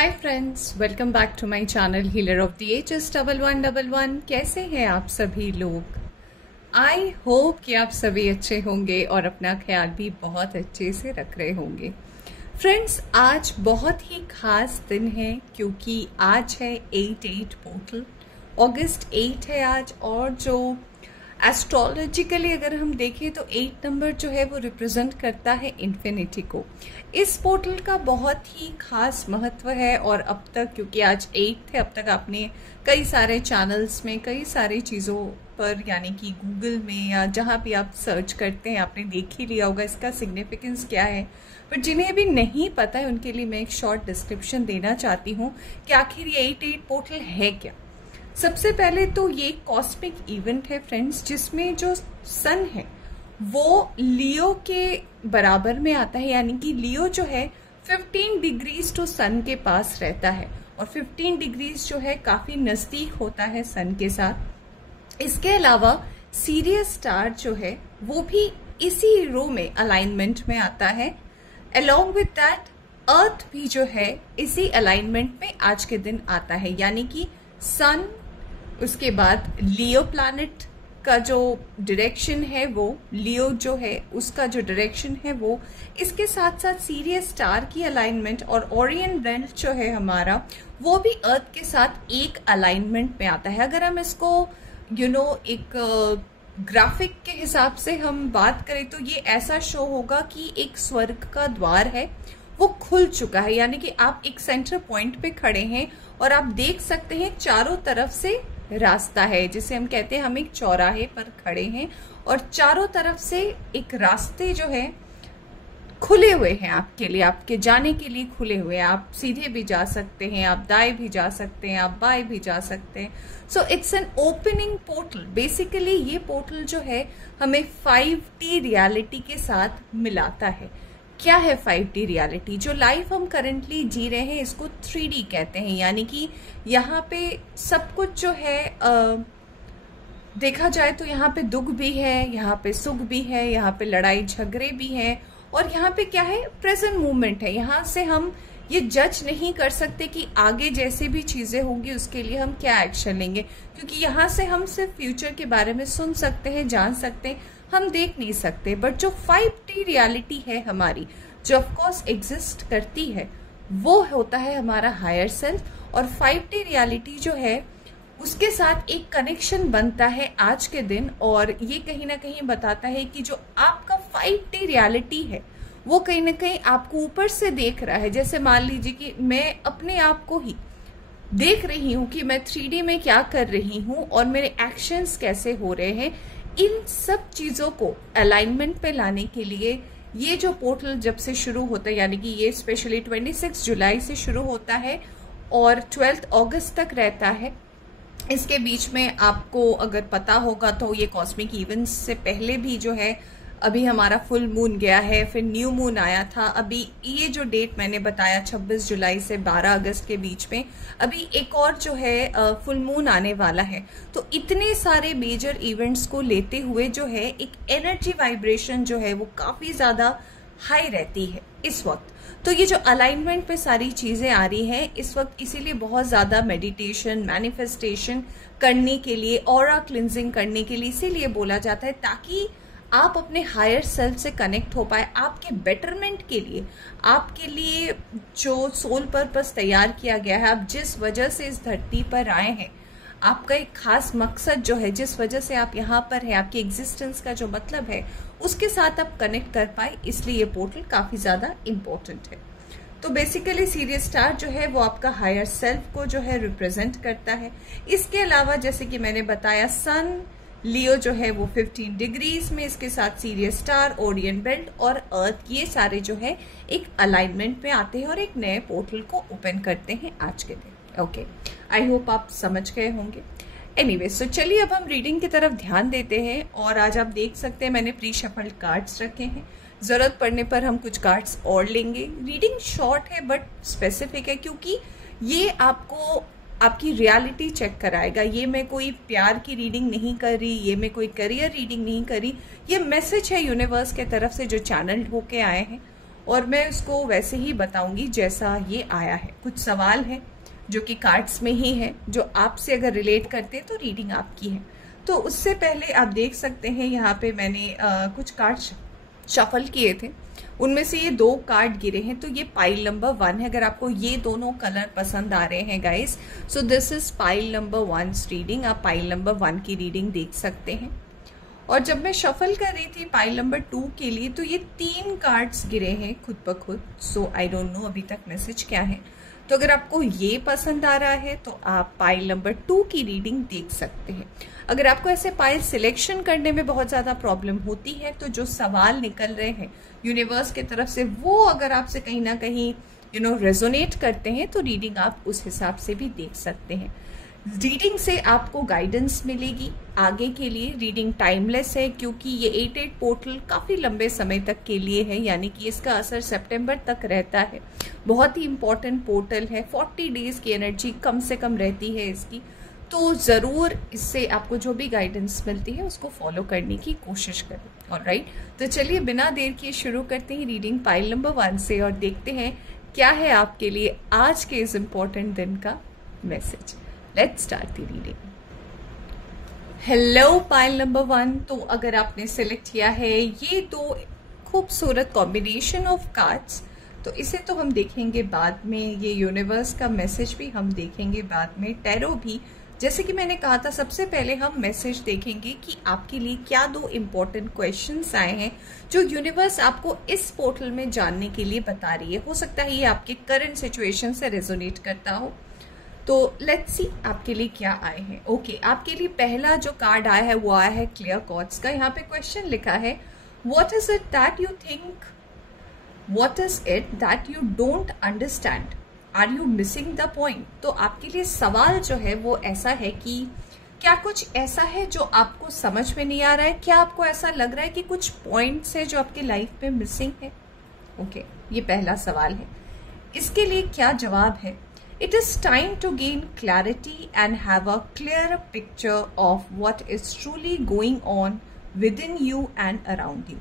Hi friends, welcome back to my channel healer of the ages 1111। कैसे हैं आप सभी लोग? आई होप कि आप सभी अच्छे होंगे और अपना ख्याल भी बहुत अच्छे से रख रहे होंगे। फ्रेंड्स, आज बहुत ही खास दिन है क्योंकि आज है 8/8 पोर्टल। अगस्त 8 है आज, और जो एस्ट्रोलॉजिकली अगर हम देखें तो 8 नंबर जो है वो रिप्रेजेंट करता है इन्फिनिटी को। इस पोर्टल का बहुत ही खास महत्व है और अब तक, क्योंकि आज 8 है, अब तक आपने कई सारे चैनल्स में कई सारी चीज़ों पर, यानी कि गूगल में या जहाँ भी आप सर्च करते हैं, आपने देख ही लिया होगा इसका सिग्निफिकेंस क्या है। पर जिन्हें भी नहीं पता है उनके लिए मैं एक शॉर्ट डिस्क्रिप्शन देना चाहती हूँ कि आखिर ये 8/8 पोर्टल है क्या। सबसे पहले तो ये कॉस्मिक इवेंट है फ्रेंड्स, जिसमें जो सन है वो लियो के बराबर में आता है, यानी कि लियो जो है 15 डिग्रीज टू सन के पास रहता है और 15 डिग्रीज जो है काफी नजदीक होता है सन के साथ। इसके अलावा सीरियस स्टार जो है वो भी इसी रो में अलाइनमेंट में आता है। अलोंग विद दैट अर्थ भी जो है इसी अलाइनमेंट में आज के दिन आता है, यानी कि सन, उसके बाद लियो प्लैनेट का जो डायरेक्शन है वो, लियो जो है उसका जो डायरेक्शन है वो, इसके साथ साथ सीरियस स्टार की अलाइनमेंट और ओरियन बेल्ट जो है हमारा, वो भी अर्थ के साथ एक अलाइनमेंट में आता है। अगर हम इसको एक ग्राफिक के हिसाब से हम बात करें तो ये ऐसा शो होगा कि एक स्वर्ग का द्वार है वो खुल चुका है, यानी कि आप एक सेंटर पॉइंट पे खड़े हैं और आप देख सकते हैं चारों तरफ से रास्ता है, जिसे हम कहते हैं हम एक चौराहे पर खड़े हैं और चारों तरफ से एक रास्ते जो है खुले हुए हैं आपके लिए, आपके जाने के लिए खुले हुए हैं। आप सीधे भी जा सकते हैं, आप दाएं भी जा सकते हैं, आप बाएं भी जा सकते हैं। So it's an opening portal. Basically ये पोर्टल जो है हमें 5D रियलिटी के साथ मिलाता है। क्या है 5D रियलिटी? जो लाइफ हम करेंटली जी रहे हैं इसको 3D कहते हैं, यानी कि यहाँ पे सब कुछ जो है देखा जाए तो यहाँ पे दुख भी है, यहाँ पे सुख भी है, यहाँ पे लड़ाई झगड़े भी हैं, और यहाँ पे क्या है, प्रेजेंट मूवमेंट है। यहाँ से हम ये जज नहीं कर सकते कि आगे जैसे भी चीजें होंगी उसके लिए हम क्या एक्शन लेंगे, क्योंकि यहाँ से हम सिर्फ फ्यूचर के बारे में सुन सकते हैं, जान सकते हैं, हम देख नहीं सकते। बट जो 5D रियलिटी है हमारी, जो ऑफकोर्स एग्जिस्ट करती है, वो होता है हमारा हायर सेल्फ। और 5D रियलिटी जो है उसके साथ एक कनेक्शन बनता है आज के दिन, और ये कहीं ना कहीं बताता है कि जो आपका 5D रियलिटी है वो कहीं ना कहीं आपको ऊपर से देख रहा है। जैसे मान लीजिए कि मैं अपने आप को ही देख रही हूँ कि मैं 3D में क्या कर रही हूँ और मेरे एक्शंस कैसे हो रहे हैं। इन सब चीजों को अलाइनमेंट पे लाने के लिए ये जो पोर्टल जब से शुरू होता है, यानी कि ये स्पेशली 26 जुलाई से शुरू होता है और 12 अगस्त तक रहता है। इसके बीच में आपको अगर पता होगा तो ये कॉस्मिक इवेंट्स से पहले भी जो है, अभी हमारा फुल मून गया है, फिर न्यू मून आया था। अभी ये जो डेट मैंने बताया 26 जुलाई से 12 अगस्त के बीच में, अभी एक और जो है फुल मून आने वाला है। तो इतने सारे मेजर इवेंट्स को लेते हुए जो है एक एनर्जी वाइब्रेशन जो है वो काफी ज्यादा हाई रहती है इस वक्त। तो ये जो अलाइनमेंट पे सारी चीजें आ रही हैं इस वक्त, इसीलिए बहुत ज्यादा मेडिटेशन, मैनिफेस्टेशन करने के लिए, ऑरा क्लिंजिंग करने के लिए इसीलिए बोला जाता है, ताकि आप अपने हायर सेल्फ से कनेक्ट हो पाए, आपके बेटरमेंट के लिए, आपके लिए जो सोल पर्पस तैयार किया गया है, आप जिस वजह से इस धरती पर आए हैं, आपका एक खास मकसद जो है, जिस वजह से आप यहाँ पर हैं, आपकी एग्जिस्टेंस का जो मतलब है, उसके साथ आप कनेक्ट कर पाए, इसलिए ये पोर्टल काफी ज्यादा इम्पोर्टेंट है। तो बेसिकली सीरियस स्टार जो है वो आपका हायर सेल्फ को जो है रिप्रेजेंट करता है। इसके अलावा जैसे कि मैंने बताया, सन, लियो जो है वो 15 डिग्रीज में, इसके साथ सीरियस स्टार, ओरियन बेल्ट और अर्थ, ये सारे जो है एक अलाइनमेंट में आते हैं और एक नए पोर्टल को ओपन करते हैं आज के दिन। ओके, आई होप आप समझ गए होंगे। एनीवे, सो चलिए अब हम रीडिंग की तरफ ध्यान देते हैं। और आज आप देख सकते हैं मैंने प्री शफल्ड कार्ड्स रखे हैं, जरूरत पड़ने पर हम कुछ कार्ड्स और लेंगे। रीडिंग शॉर्ट है बट स्पेसिफिक है, क्योंकि ये आपको आपकी रियलिटी चेक कराएगा। ये मैं कोई प्यार की रीडिंग नहीं कर रही, ये मैं कोई करियर रीडिंग नहीं कर रही, ये मैसेज है यूनिवर्स के तरफ से जो चैनल होके आए हैं, और मैं उसको वैसे ही बताऊंगी जैसा ये आया है। कुछ सवाल है जो कि कार्ड्स में ही है, जो आपसे अगर रिलेट करते हैं तो रीडिंग आपकी है। तो उससे पहले आप देख सकते हैं यहाँ पे मैंने कुछ कार्ड शफल किए थे, उनमें से ये 2 कार्ड गिरे हैं, तो ये पाइल नंबर 1 है। अगर आपको ये दोनों कलर पसंद आ रहे हैं guys, so this is pile number 1 reading. आप पाइल नंबर 1 की रीडिंग देख सकते हैं। और जब मैं शफल कर रही थी पाइल नंबर 2 के लिए, तो ये 3 कार्ड्स गिरे हैं खुद ब खुद। सो आई डोंट नो अभी तक मैसेज क्या है। तो अगर आपको ये पसंद आ रहा है तो आप पाइल नंबर 2 की रीडिंग देख सकते हैं। अगर आपको ऐसे पाइल सिलेक्शन करने में बहुत ज़्यादा प्रॉब्लम होती है, तो जो सवाल निकल रहे हैं यूनिवर्स की तरफ से, वो अगर आपसे कहीं ना कहीं रेजोनेट करते हैं, तो रीडिंग आप उस हिसाब से भी देख सकते हैं। रीडिंग से आपको गाइडेंस मिलेगी आगे के लिए। रीडिंग टाइमलेस है, क्योंकि ये 88 पोर्टल काफ़ी लंबे समय तक के लिए है, यानी कि इसका असर सितंबर तक रहता है। बहुत ही इंपॉर्टेंट पोर्टल है, 40 डेज की एनर्जी कम से कम रहती है इसकी। तो ज़रूर इससे आपको जो भी गाइडेंस मिलती है उसको फॉलो करने की कोशिश करें। ऑलराइट, तो चलिए बिना देर किए शुरू करते हैं रीडिंग पाइल नंबर 1 से, और देखते हैं क्या है आपके लिए आज के इस इम्पोर्टेंट दिन का message. Let's start the reading. Hello pile number 1। तो अगर आपने सेलेक्ट किया है ये 2 खूबसूरत कॉम्बिनेशन ऑफ कार्ड्स, तो इसे तो हम देखेंगे बाद में, ये यूनिवर्स का मैसेज भी हम देखेंगे बाद में, टैरो भी। जैसे कि मैंने कहा था, सबसे पहले हम मैसेज देखेंगे कि आपके लिए क्या 2 इम्पोर्टेंट क्वेश्चंस आए हैं जो यूनिवर्स आपको इस पोर्टल में जानने के लिए बता रही है। हो सकता है ये आपके करंट सिचुएशन से रेजोनेट करता हो। तो लेट्स सी आपके लिए क्या आए हैं। ओके, आपके लिए पहला जो कार्ड आया है वो आया है क्लियर कॉर्ड्स का। यहाँ पे क्वेश्चन लिखा है, what is it that you think, what is it that you don't understand, are you missing the point. तो आपके लिए सवाल जो है वो ऐसा है कि क्या कुछ ऐसा है जो आपको समझ में नहीं आ रहा है, क्या आपको ऐसा लग रहा है कि कुछ पॉइंट्स है जो आपकी लाइफ में मिसिंग है। ओके, ये पहला सवाल है। इसके लिए क्या जवाब है, It is time to gain clarity and have a clearer picture of what is truly going on within you and around you.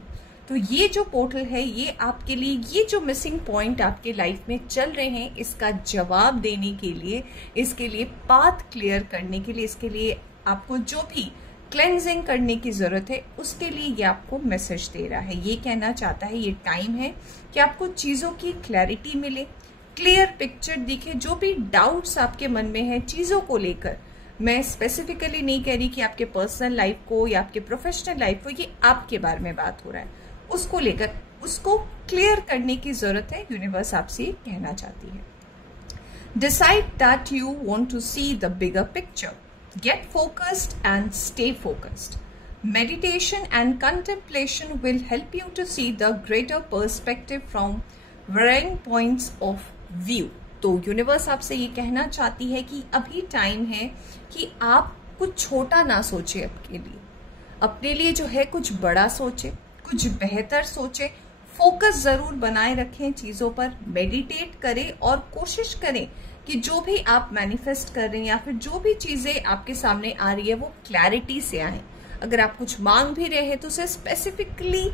तो ये जो पोर्टल है ये आपके लिए, ये जो मिसिंग पॉइंट आपके लाइफ में चल रहे हैं, इसका जवाब देने के लिए, इसके लिए पाथ क्लियर करने के लिए, इसके लिए आपको जो भी क्लेंजिंग करने की जरूरत है, उसके लिए ये आपको मैसेज दे रहा है। ये कहना चाहता है ये टाइम है कि आपको चीज़ों की क्लैरिटी मिले, क्लियर पिक्चर दिखे। जो भी डाउट्स आपके मन में है चीज़ों को लेकर, मैं स्पेसिफिकली नहीं कह रही कि आपके पर्सनल लाइफ को या आपके प्रोफेशनल लाइफ को, ये आपके बारे में बात हो रहा है, उसको लेकर उसको क्लियर करने की जरूरत है। यूनिवर्स आपसे कहना चाहती है, decide that you want to see the bigger picture, get focused and stay focused, meditation and contemplation will help you to see the greater perspective from varying points of view. तो universe आपसे ये कहना चाहती है कि अभी time है कि आप कुछ छोटा ना सोचे, अपने लिए जो है कुछ बड़ा सोचे, कुछ बेहतर सोचे। फोकस जरूर बनाए रखें चीजों पर, मेडिटेट करें और कोशिश करें कि जो भी आप मैनिफेस्ट कर रहे हैं या फिर जो भी चीजें आपके सामने आ रही है वो क्लैरिटी से आए। अगर आप कुछ मांग भी रहे हैं तो उसे स्पेसिफिकली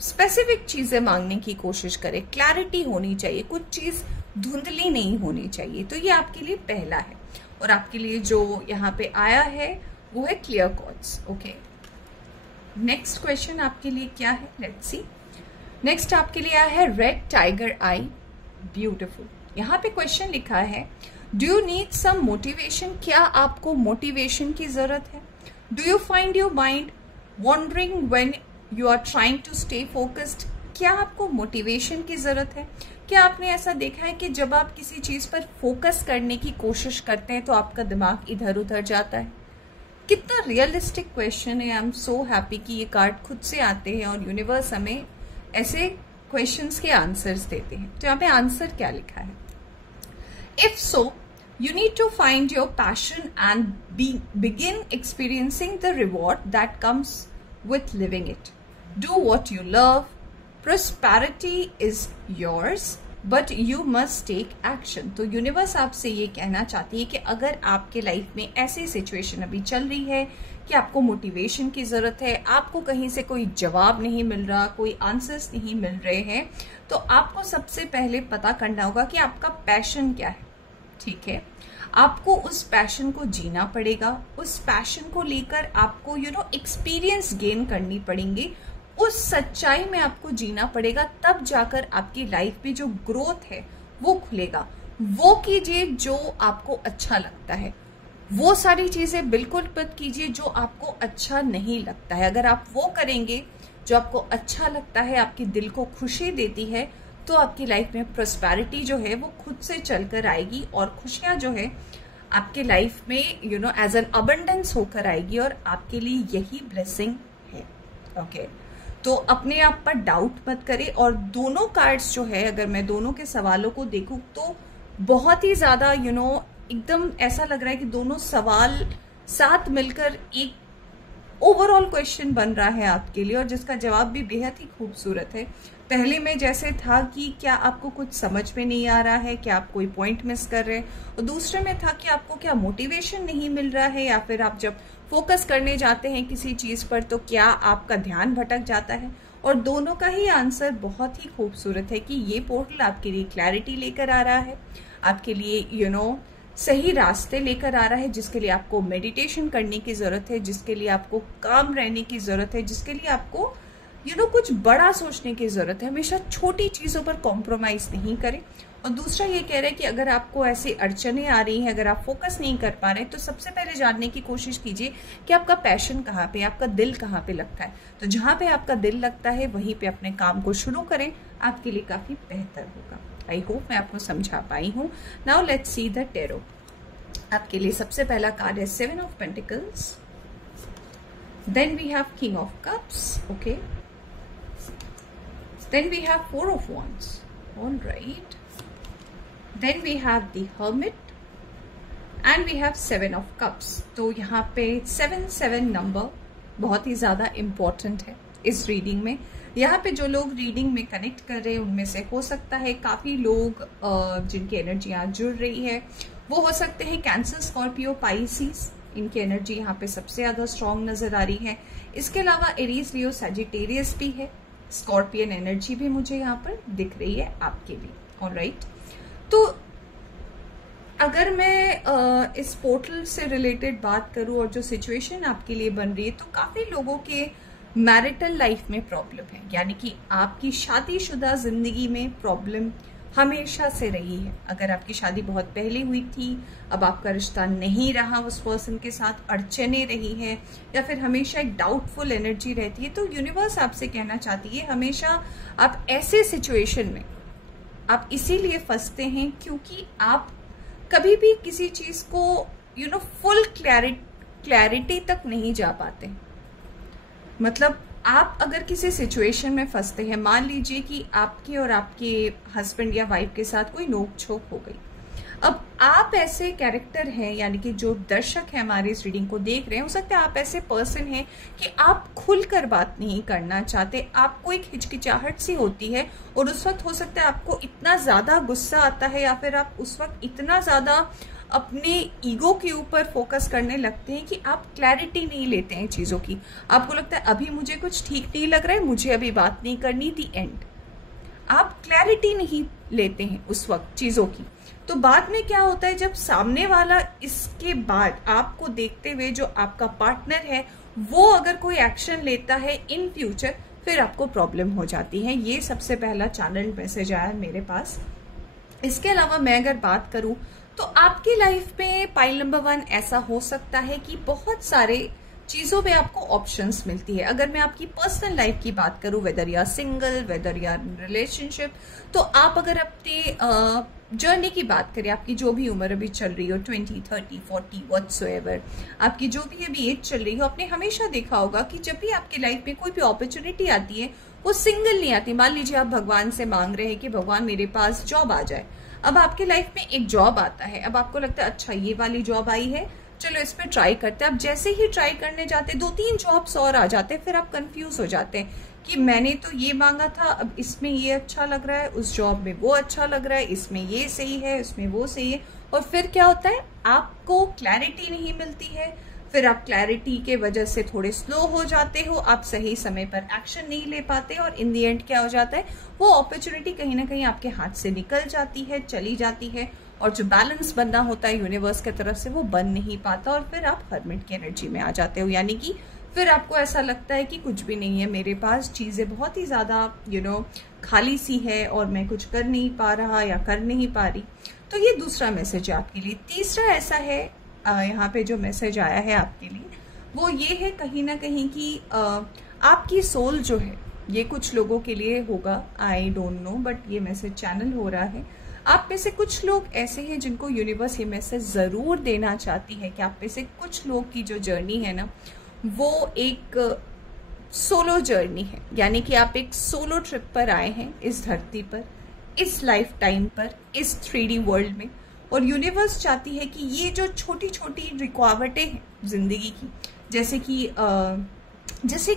स्पेसिफिक चीजें मांगने की कोशिश करें, क्लैरिटी होनी चाहिए, कुछ चीज धुंधली नहीं होनी चाहिए। तो ये आपके लिए पहला है। और आपके लिए जो यहाँ पे आया है वो है clear cords. Okay, next question आपके लिए क्या है, लेट्स सी। नेक्स्ट आपके लिए आया है रेड टाइगर आई, ब्यूटिफुल। यहाँ पे क्वेश्चन लिखा है, do you need some motivation, क्या आपको मोटिवेशन की जरूरत है। Do you find your mind wandering when you are trying to stay focused, क्या आपको मोटिवेशन की जरूरत है। क्या आपने ऐसा देखा है कि जब आप किसी चीज पर फोकस करने की कोशिश करते हैं तो आपका दिमाग इधर उधर जाता है। कितना रियलिस्टिक क्वेश्चन है। आई एम सो हैप्पी कि ये कार्ड खुद से आते हैं और यूनिवर्स हमें ऐसे क्वेश्चंस के आंसर्स देते हैं। तो यहाँ पे आंसर क्या लिखा है, if so you need to find your passion and begin experiencing the reward that comes with living it. Do what you love. Prosperity is yours. But you must take action. तो universe आपसे ये कहना चाहती है कि अगर आपके life में ऐसी सिचुएशन अभी चल रही है कि आपको मोटिवेशन की जरूरत है, आपको कहीं से कोई जवाब नहीं मिल रहा, कोई आंसर्स नहीं मिल रहे हैं, तो आपको सबसे पहले पता करना होगा कि आपका पैशन क्या है। ठीक है, आपको उस पैशन को जीना पड़ेगा, उस पैशन को लेकर आपको एक्सपीरियंस गेन करनी पड़ेंगी, उस सच्चाई में आपको जीना पड़ेगा, तब जाकर आपकी लाइफ में जो ग्रोथ है वो खुलेगा। वो कीजिए जो आपको अच्छा लगता है, वो सारी चीजें बिल्कुल मत कीजिए जो आपको अच्छा नहीं लगता है। अगर आप वो करेंगे जो आपको अच्छा लगता है, आपके दिल को खुशी देती है, तो आपकी लाइफ में प्रॉस्पेरिटी जो है वो खुद से चलकर आएगी और खुशियां जो है आपके लाइफ में एज एन अबंडेंस होकर आएगी और आपके लिए यही ब्लेसिंग है। ओके, तो अपने आप पर डाउट मत करें। और दोनों कार्ड्स जो है, अगर मैं दोनों के सवालों को देखूं तो बहुत ही ज्यादा एकदम ऐसा लग रहा है कि दोनों सवाल साथ मिलकर एक ओवरऑल क्वेश्चन बन रहा है आपके लिए, और जिसका जवाब भी बेहद ही खूबसूरत है। पहले में जैसे था कि क्या आपको कुछ समझ में नहीं आ रहा है, क्या आप कोई पॉइंट मिस कर रहे हैं, और दूसरे में था कि आपको क्या मोटिवेशन नहीं मिल रहा है, या फिर आप जब फोकस करने जाते हैं किसी चीज पर तो क्या आपका ध्यान भटक जाता है। और दोनों का ही आंसर बहुत ही खूबसूरत है कि ये पोर्टल आपके लिए क्लैरिटी लेकर आ रहा है, आपके लिए सही रास्ते लेकर आ रहा है, जिसके लिए आपको मेडिटेशन करने की जरूरत है, जिसके लिए आपको काम रहने की जरूरत है, जिसके लिए आपको कुछ बड़ा सोचने की जरूरत है। हमेशा छोटी चीजों पर कॉम्प्रोमाइज नहीं करें। और दूसरा ये कह रहे हैं कि अगर आपको ऐसी अड़चने आ रही हैं, अगर आप फोकस नहीं कर पा रहे हैं, तो सबसे पहले जानने की कोशिश कीजिए कि आपका पैशन कहाँ पे, आपका दिल कहाँ पे लगता है। तो जहां पे आपका दिल लगता है वहीं पे अपने काम को शुरू करें, आपके लिए काफी बेहतर होगा। आई होप मैं आपको समझा पाई हूँ। Now let's see the tarot. आपके लिए सबसे पहला कार्ड है 7 of pentacles, then we have king of cups, okay, then we have 4 of wands, all right, then we have the hermit and we have 7 of cups। तो यहाँ पे 7 number बहुत ही ज्यादा इम्पोर्टेंट है इस रीडिंग में। यहाँ पे जो लोग रीडिंग में कनेक्ट कर रहे हैं उनमें से हो सकता है काफी लोग जिनकी एनर्जी यहाँ जुड़ रही है वो हो सकते हैं कैंसर, स्कॉर्पियो, पाइसिस, इनकी एनर्जी यहाँ पे सबसे ज्यादा स्ट्रांग नजर आ रही है। इसके अलावा एरीज, लियो, सैजिटेरियस भी है, स्कॉर्पियन एनर्जी भी मुझे यहाँ पर दिख रही है आपके लिए। ऑलराइट, तो अगर मैं इस पोर्टल से रिलेटेड बात करूं और जो सिचुएशन आपके लिए बन रही है, तो काफी लोगों के मैरिटल लाइफ में प्रॉब्लम है, यानी कि आपकी शादीशुदा जिंदगी में प्रॉब्लम हमेशा से रही है। अगर आपकी शादी बहुत पहले हुई थी, अब आपका रिश्ता नहीं रहा उस पर्सन के साथ, अड़चने रही है, या फिर हमेशा एक डाउटफुल एनर्जी रहती है, तो यूनिवर्स आपसे कहना चाहती है हमेशा आप ऐसे सिचुएशन में आप इसीलिए फंसते हैं क्योंकि आप कभी भी किसी चीज को फुल क्लैरिटी तक नहीं जा पाते। मतलब आप अगर किसी सिचुएशन में फंसते हैं, मान लीजिए कि आपके और आपके हस्बैंड या वाइफ के साथ कोई नोकझोंक हो गई। अब आप ऐसे कैरेक्टर हैं, यानी कि जो दर्शक हैं हमारे इस रीडिंग को देख रहे हैं, हो सकता है आप ऐसे पर्सन हैं कि आप खुलकर बात नहीं करना चाहते, आपको एक हिचकिचाहट सी होती है, और उस वक्त हो सकता है आपको इतना ज्यादा गुस्सा आता है, या फिर आप उस वक्त इतना ज्यादा अपने ईगो के ऊपर फोकस करने लगते हैं कि आप क्लैरिटी नहीं लेते हैं चीजों की। आपको लगता है अभी मुझे कुछ ठीक नहीं लग रहा है, मुझे अभी बात नहीं करनी, दी एंड। आप क्लैरिटी नहीं लेते हैं उस वक्त चीजों की। तो बाद में क्या होता है, जब सामने वाला इसके बाद आपको देखते हुए जो आपका पार्टनर है वो अगर कोई एक्शन लेता है इन फ्यूचर, फिर आपको प्रॉब्लम हो जाती है। ये सबसे पहला चैनल मैसेज आया मेरे पास। इसके अलावा मैं अगर बात करूं तो आपकी लाइफ में पाइल नंबर 1 ऐसा हो सकता है कि बहुत सारे चीजों में आपको ऑप्शंस मिलती है। अगर मैं आपकी पर्सनल लाइफ की बात करूं, वेदर या सिंगल, वेदर या रिलेशनशिप, तो आप अगर अपने जर्नी की बात करें, आपकी जो भी उम्र अभी चल रही हो, 20, 30, 40 व्हाटसोएवर, आपकी जो भी अभी एज चल रही हो, आपने हमेशा देखा होगा कि जब भी आपकी लाइफ में कोई भी अपॉर्चुनिटी आती है वो सिंगल नहीं आती। मान लीजिए आप भगवान से मांग रहे हैं कि भगवान मेरे पास जॉब आ जाए। अब आपके लाइफ में एक जॉब आता है, अब आपको लगता है अच्छा ये वाली जॉब आई है, चलो इस पे ट्राई करते हैं। अब जैसे ही ट्राई करने जाते 2-3 जॉब्स और आ जाते हैं, फिर आप कंफ्यूज हो जाते हैं कि मैंने तो ये मांगा था, अब इसमें ये अच्छा लग रहा है, उस जॉब में वो अच्छा लग रहा है, इसमें ये सही है, उसमें वो सही है। और फिर क्या होता है, आपको क्लैरिटी नहीं मिलती है, फिर आप क्लैरिटी के वजह से थोड़े स्लो हो जाते हो, आप सही समय पर एक्शन नहीं ले पाते, और इन दी एंड क्या हो जाता है, वो अपॉर्चुनिटी कहीं ना कहीं आपके हाथ से निकल जाती है, चली जाती है, और जो बैलेंस बनना होता है यूनिवर्स की तरफ से वो बन नहीं पाता, और फिर आप हर्मिट की एनर्जी में आ जाते हो। यानी कि फिर आपको ऐसा लगता है कि कुछ भी नहीं है मेरे पास, चीजें बहुत ही ज्यादा खाली सी है और मैं कुछ कर नहीं पा रहा या कर नहीं पा रही। तो ये दूसरा मैसेज है आपके लिए। तीसरा ऐसा है, यहाँ पे जो मैसेज आया है आपके लिए वो ये है कहीं ना कहीं कि आपकी सोल जो है, ये कुछ लोगों के लिए होगा, आई डोंट नो, बट ये मैसेज चैनल हो रहा है। आप में से कुछ लोग ऐसे हैं जिनको यूनिवर्स ये मैसेज जरूर देना चाहती है कि आप में से कुछ लोग की जो जर्नी है ना, वो एक सोलो जर्नी है। यानी कि आप एक सोलो ट्रिप पर आए हैं इस धरती पर, इस लाइफ टाइम पर, इस 3D वर्ल्ड में। और यूनिवर्स चाहती है कि ये जो छोटी छोटी रुकावटें हैं जिंदगी की, जैसे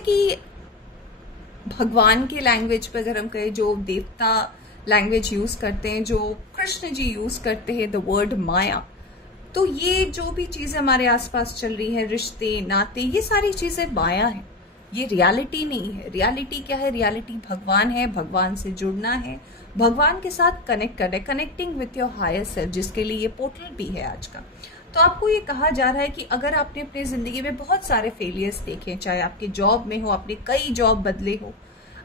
कि भगवान के लैंग्वेज पर अगर हम कहें, जो देवता लैंग्वेज यूज करते हैं, जो कृष्ण जी यूज करते हैं, द वर्ड माया, तो ये जो भी चीजें हमारे आसपास चल रही है, रिश्ते नाते, ये सारी चीजें माया है, ये रियलिटी नहीं है। रियलिटी क्या है? रियलिटी भगवान है, भगवान से जुड़ना है, भगवान के साथ कनेक्ट करना है, connecting with your higher self, जिसके लिए ये पोर्टल भी है आज का। तो आपको ये कहा जा रहा है कि अगर आपने अपनी जिंदगी में बहुत सारे फेलियर्स देखे, चाहे आपके जॉब में हो, आपने कई जॉब बदले हो,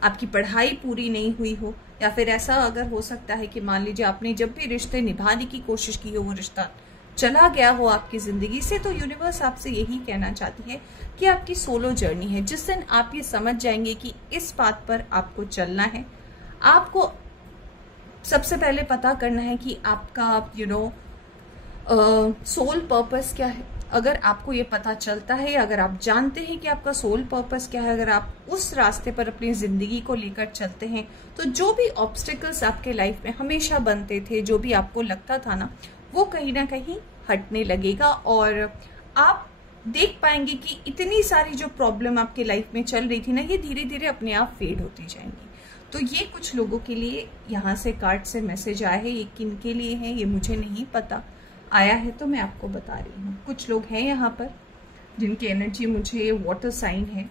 आपकी पढ़ाई पूरी नहीं हुई हो, या फिर ऐसा अगर हो सकता है कि मान लीजिए आपने जब भी रिश्ते निभाने की कोशिश की हो वो रिश्ता चला गया हो आपकी जिंदगी से, तो यूनिवर्स आपसे यही कहना चाहती है कि आपकी सोलो जर्नी है। जिस दिन आप ये समझ जाएंगे कि इस बात पर आपको चलना है, आपको सबसे पहले पता करना है कि आपका सोल पर्पस क्या है। अगर आपको ये पता चलता है, अगर आप जानते हैं कि आपका सोल पर्पस क्या है, अगर आप उस रास्ते पर अपनी जिंदगी को लेकर चलते हैं, तो जो भी ऑब्स्टिकल्स आपके लाइफ में हमेशा बनते थे, जो भी आपको लगता था ना, वो कहीं ना कहीं हटने लगेगा, और आप देख पाएंगे कि इतनी सारी जो प्रॉब्लम आपके लाइफ में चल रही थी ना, ये धीरे धीरे अपने आप फेड होती जाएंगी। तो ये कुछ लोगों के लिए यहाँ से कार्ड से मैसेज आया है। ये किन के लिए है ये मुझे नहीं पता, आया है तो मैं आपको बता रही हूँ। कुछ लोग हैं यहाँ पर जिनकी एनर्जी मुझे वाटर साइन है,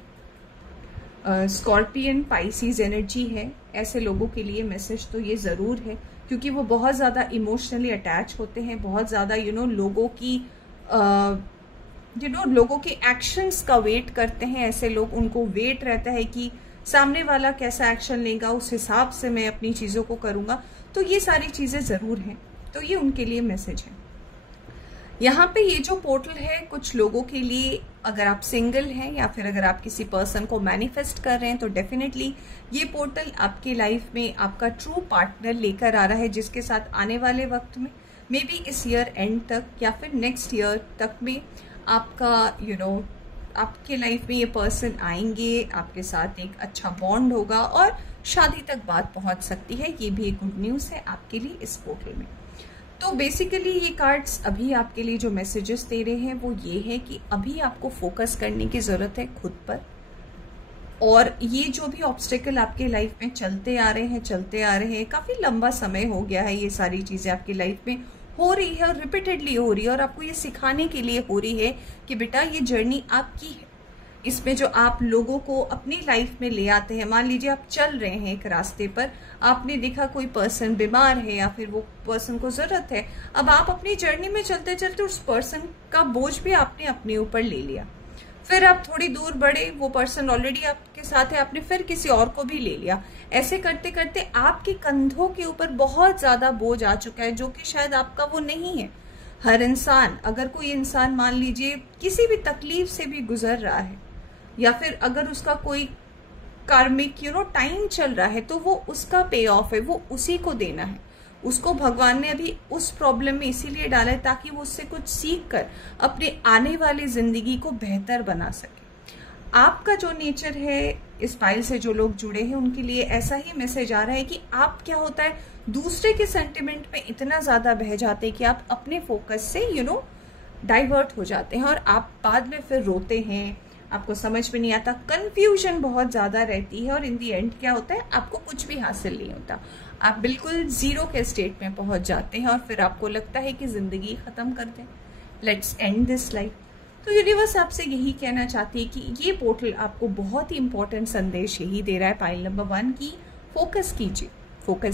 स्कॉर्पियन पाइसीज एनर्जी है। ऐसे लोगों के लिए मैसेज तो ये जरूर है, क्योंकि वो बहुत ज्यादा इमोशनली अटैच होते हैं, बहुत ज्यादा लोगों की एक्शंस का वेट करते हैं। ऐसे लोग, उनको वेट रहता है कि सामने वाला कैसा एक्शन लेगा, उस हिसाब से मैं अपनी चीजों को करूंगा। तो ये सारी चीजें जरूर हैं, तो ये उनके लिए मैसेज है। यहाँ पे ये जो पोर्टल है कुछ लोगों के लिए, अगर आप सिंगल हैं या फिर अगर आप किसी पर्सन को मैनिफेस्ट कर रहे हैं, तो डेफिनेटली ये पोर्टल आपके लाइफ में आपका ट्रू पार्टनर लेकर आ रहा है, जिसके साथ आने वाले वक्त में, मे बी इस ईयर एंड तक या फिर नेक्स्ट ईयर तक में आपका आपके लाइफ में ये पर्सन आएंगे, आपके साथ एक अच्छा बॉन्ड होगा और शादी तक बात पहुंच सकती है। ये भी एक गुड न्यूज है आपके लिए इस पोर्टल में। तो बेसिकली ये कार्ड्स अभी आपके लिए जो मैसेजेस दे रहे हैं वो ये है कि अभी आपको फोकस करने की जरूरत है खुद पर, और ये जो भी ऑब्स्टेकल आपके लाइफ में चलते आ रहे हैं, काफी लंबा समय हो गया है, ये सारी चीजें आपकी लाइफ में हो रही है और रिपीटेडली हो रही है, और आपको ये सिखाने के लिए हो रही है कि बेटा ये जर्नी आपकी है। इसमें जो आप लोगों को अपनी लाइफ में ले आते हैं, मान लीजिए आप चल रहे हैं एक रास्ते पर, आपने देखा कोई पर्सन बीमार है या फिर वो पर्सन को जरूरत है, अब आप अपनी जर्नी में चलते चलते उस पर्सन का बोझ भी आपने अपने ऊपर ले लिया, फिर आप थोड़ी दूर बढ़े, वो पर्सन ऑलरेडी आपके साथ है, आपने फिर किसी और को भी ले लिया। ऐसे करते करते आपके कंधों के ऊपर बहुत ज्यादा बोझ आ चुका है, जो कि शायद आपका वो नहीं है। हर इंसान, अगर कोई इंसान मान लीजिए किसी भी तकलीफ से भी गुजर रहा है, या फिर अगर उसका कोई कार्मिक टाइम चल रहा है, तो वो उसका पे ऑफ है, वो उसी को देना है। उसको भगवान ने अभी उस प्रॉब्लम में इसीलिए डाला है ताकि वो उससे कुछ सीख कर अपने आने वाली जिंदगी को बेहतर बना सके। आपका जो नेचर है, इस फाइल से जो लोग जुड़े हैं उनके लिए ऐसा ही मैसेज आ रहा है कि आप, क्या होता है, दूसरे के सेंटिमेंट में इतना ज्यादा बह जाते हैं कि आप अपने फोकस से डाइवर्ट हो जाते हैं, और आप बाद में फिर रोते हैं, आपको समझ में नहीं आता, कंफ्यूजन बहुत ज्यादा रहती है और इन दी एंड क्या होता है, आपको कुछ भी हासिल नहीं होता, आप बिल्कुल जीरो के स्टेट में पहुंच जाते हैं और फिर आपको लगता है कि जिंदगी खत्म कर दें, लेट्स एंड दिस लाइफ। तो यूनिवर्स आपसे यही कहना चाहती है कि ये पोर्टल आपको बहुत ही इंपॉर्टेंट संदेश यही दे रहा है पाइल नंबर 1 की फोकस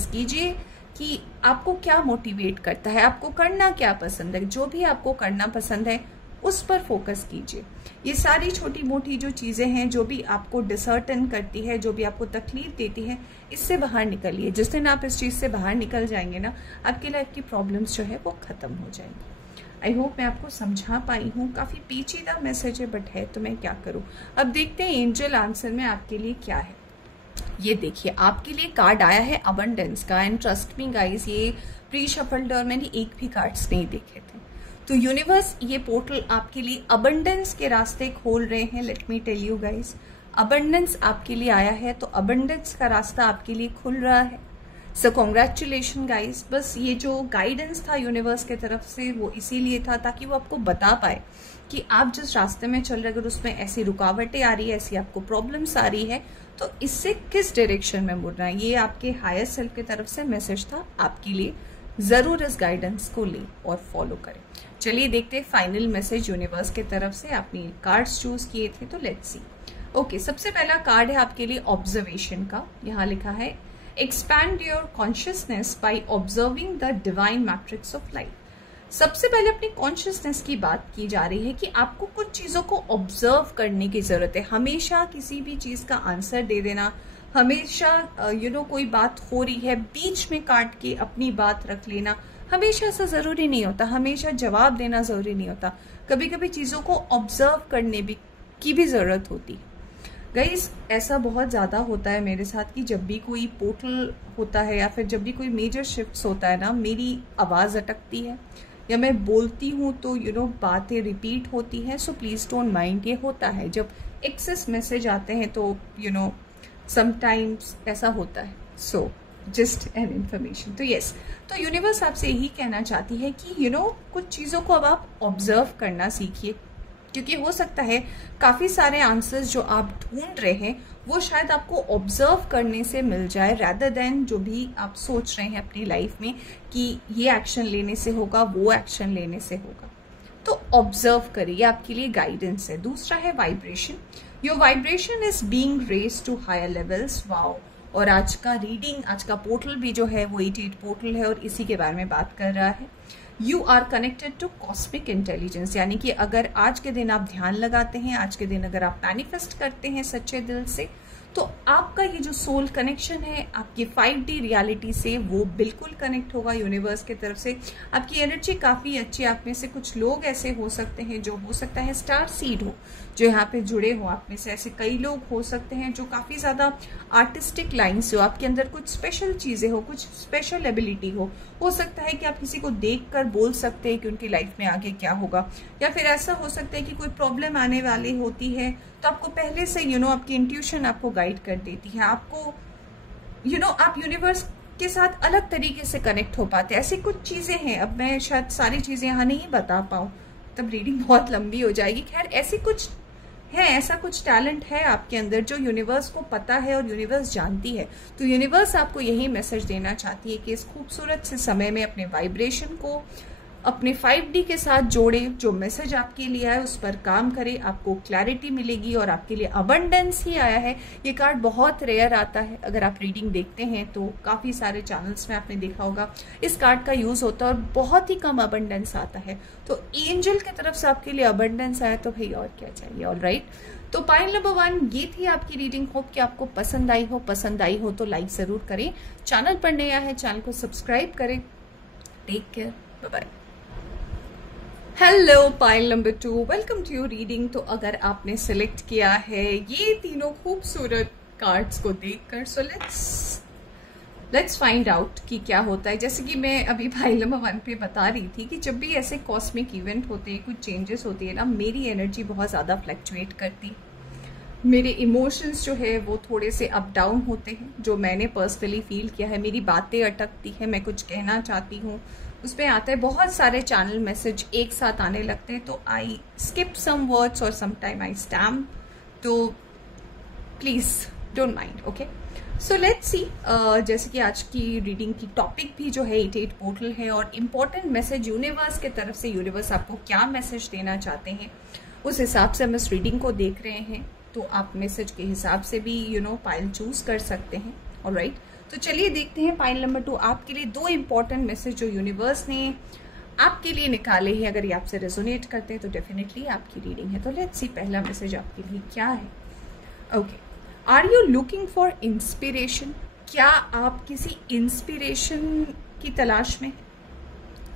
कीजिए कि आपको क्या मोटिवेट करता है, आपको करना क्या पसंद है, जो भी आपको करना पसंद है उस पर फोकस कीजिए। ये सारी छोटी मोटी जो चीजें हैं, जो भी आपको डिसर्टन करती है, जो भी आपको तकलीफ देती है, इससे बाहर निकलिए। जिस दिन आप इस चीज से बाहर निकल जाएंगे ना, आपकी लाइफ की प्रॉब्लम्स जो है वो खत्म हो जाएंगी। आई होप मैं आपको समझा पाई हूँ। काफी पेचीदा मैसेज है बट है तो मैं क्या करूँ। अब देखते हैं एंजल आंसर में आपके लिए क्या है। ये देखिए आपके लिए कार्ड आया है अबंडेंस का, एंड ट्रस्ट मी गाइस, ये प्री शफल्ड और मैंने एक भी कार्ड्स नहीं देखे थे। तो यूनिवर्स ये पोर्टल आपके लिए अबंडेंस के रास्ते खोल रहे हैं। Let me tell you guys, abundance आपके लिए आया है तो अबंडेंस का रास्ता आपके लिए खुल रहा है। So congratulation guys. बस ये जो गाइडेंस था यूनिवर्स के तरफ से वो इसीलिए था ताकि वो आपको बता पाए कि आप जिस रास्ते में चल रहे, अगर उसमें ऐसी रुकावटें आ रही है, ऐसी आपको प्रॉब्लम्स आ रही है, तो इससे किस डायरेक्शन में मुड़ना है। ये आपके हायर सेल्फ की तरफ से मैसेज था आपके लिए। जरूर इस गाइडेंस को लें और फॉलो करें। चलिए देखते हैं फाइनल मैसेज यूनिवर्स की तरफ से। आपने कार्ड्स चूज किए थे तो लेट्स सी। ओके, सबसे पहला कार्ड है आपके लिए ऑब्जर्वेशन का। यहाँ लिखा है expand your consciousness by observing the divine matrix of life. सबसे पहले अपनी कॉन्शियसनेस की बात की जा रही है कि आपको कुछ चीजों को ऑब्जर्व करने की जरूरत है। हमेशा किसी भी चीज का आंसर दे देना, हमेशा कोई बात हो रही है बीच में काट के अपनी बात रख लेना, हमेशा ऐसा जरूरी नहीं होता। हमेशा जवाब देना जरूरी नहीं होता। कभी कभी चीजों को ऑब्जर्व करने की भी जरूरत होती है। गाइस ऐसा बहुत ज्यादा होता है मेरे साथ कि जब भी कोई पोर्टल होता है या फिर जब भी कोई मेजर शिफ्ट्स होता है ना, मेरी आवाज अटकती है या मैं बोलती हूँ तो बातें रिपीट होती हैं। सो प्लीज डोंट माइंड, ये होता है जब एक्सेस मैसेज आते हैं तो समटाइम्स ऐसा होता है। So just an information. तो यस, तो यूनिवर्स आपसे यही कहना चाहती है कि कुछ चीजों को अब आप ऑब्जर्व करना सीखिए, क्योंकि हो सकता है काफी सारे आंसर्स जो आप ढूंढ रहे हैं वो शायद आपको ऑब्जर्व करने से मिल जाए, rather देन जो भी आप सोच रहे हैं अपनी लाइफ में कि ये एक्शन लेने से होगा, वो एक्शन लेने से होगा। तो ऑब्जर्व करिए, आपके लिए गाइडेंस है। दूसरा है vibration. Your vibration is being raised to higher levels. Wow. और आज का रीडिंग, आज का पोर्टल भी जो है वो 88 पोर्टल है और इसी के बारे में बात कर रहा है। You are connected to cosmic intelligence, यानी कि अगर आज के दिन आप ध्यान लगाते हैं, आज के दिन अगर आप मैनिफेस्ट करते हैं सच्चे दिल से, तो आपका ये जो सोल कनेक्शन है आपकी 5D रियलिटी से वो बिल्कुल कनेक्ट होगा यूनिवर्स की तरफ से। आपकी एनर्जी काफी अच्छी। आप में से कुछ लोग ऐसे हो सकते हैं जो हो सकता है स्टार सीड हो, जो यहाँ पे जुड़े हो। आप में से ऐसे कई लोग हो सकते हैं जो काफी ज्यादा आर्टिस्टिक लाइन से हो, आपके अंदर कुछ स्पेशल चीजें हो, कुछ स्पेशल एबिलिटी हो सकता है कि आप किसी को देखकर बोल सकते हैं कि उनकी लाइफ में आगे क्या होगा, या फिर ऐसा हो सकता है कि कोई प्रॉब्लम आने वाली होती है तो आपको पहले से आपकी इंट्यूशन आपको गाइड कर देती है। आपको आप यूनिवर्स के साथ अलग तरीके से कनेक्ट हो पाते हैं। ऐसी कुछ चीजें हैं, अब मैं शायद सारी चीजें यहाँ नहीं बता पाऊँ, तब रीडिंग बहुत लंबी हो जाएगी। खैर ऐसी कुछ है, ऐसा कुछ टैलेंट है आपके अंदर जो यूनिवर्स को पता है और यूनिवर्स जानती है। तो यूनिवर्स आपको यही मैसेज देना चाहती है कि इस खूबसूरत से समय में अपने वाइब्रेशन को अपने 5D के साथ जोड़े। जो मैसेज आपके लिए है उस पर काम करें, आपको क्लैरिटी मिलेगी और आपके लिए अबंडेंस ही आया है। ये कार्ड बहुत रेयर आता है, अगर आप रीडिंग देखते हैं तो काफी सारे चैनल्स में आपने देखा होगा इस कार्ड का यूज होता है और बहुत ही कम अबंडेंस आता है। तो एंजल की तरफ से आपके लिए अबंडेंस आया तो भाई और क्या चाहिए। ऑल राइट, तो पाइल नंबर 1 ये थी आपकी रीडिंग। होप कि आपको पसंद आई हो तो लाइक जरूर करें। चैनल पर नया है, चैनल को सब्सक्राइब करें। Take care, bye bye. Hello pile number 2, welcome to your reading. तो अगर आपने सिलेक्ट किया है ये तीनों खूबसूरत कार्ड्स को देखकर, सो लेट्स फाइंड आउट कि क्या होता है। जैसे कि मैं अभी पाइल नंबर 1 पे बता रही थी कि जब भी ऐसे कॉस्मिक इवेंट होते हैं, कुछ चेंजेस होती है ना, मेरी एनर्जी बहुत ज्यादा फ्लक्चुएट करती, मेरे इमोशंस जो है वो थोड़े से अप डाउन होते हैं। जो मैंने पर्सनली फील किया है, मेरी बातें अटकती है, मैं कुछ कहना चाहती हूँ, उसमें आता है बहुत सारे चैनल मैसेज एक साथ आने लगते हैं, तो आई स्किप सम वर्ड्स और सम टाइम आई स्टैम्प। तो please don't mind, okay. So let's see, जैसे कि आज की रीडिंग की टॉपिक भी जो है 88 पोर्टल है और इम्पोर्टेंट मैसेज यूनिवर्स के तरफ से, यूनिवर्स आपको क्या मैसेज देना चाहते हैं उस हिसाब से हम इस रीडिंग को देख रहे हैं। तो आप मैसेज के हिसाब से भी पाइल चूज कर सकते हैं। ऑलराइट, तो चलिए देखते हैं पाइल नंबर 2 आपके लिए 2 इंपॉर्टेंट मैसेज जो यूनिवर्स ने आपके लिए निकाले हैं। अगर ये आपसे रेजोनेट करते हैं तो डेफिनेटली आपकी रीडिंग है। तो लेट्स सी पहला मैसेज आपके लिए क्या है। Okay, are you looking for inspiration? क्या आप किसी इंस्पिरेशन की तलाश में हैं?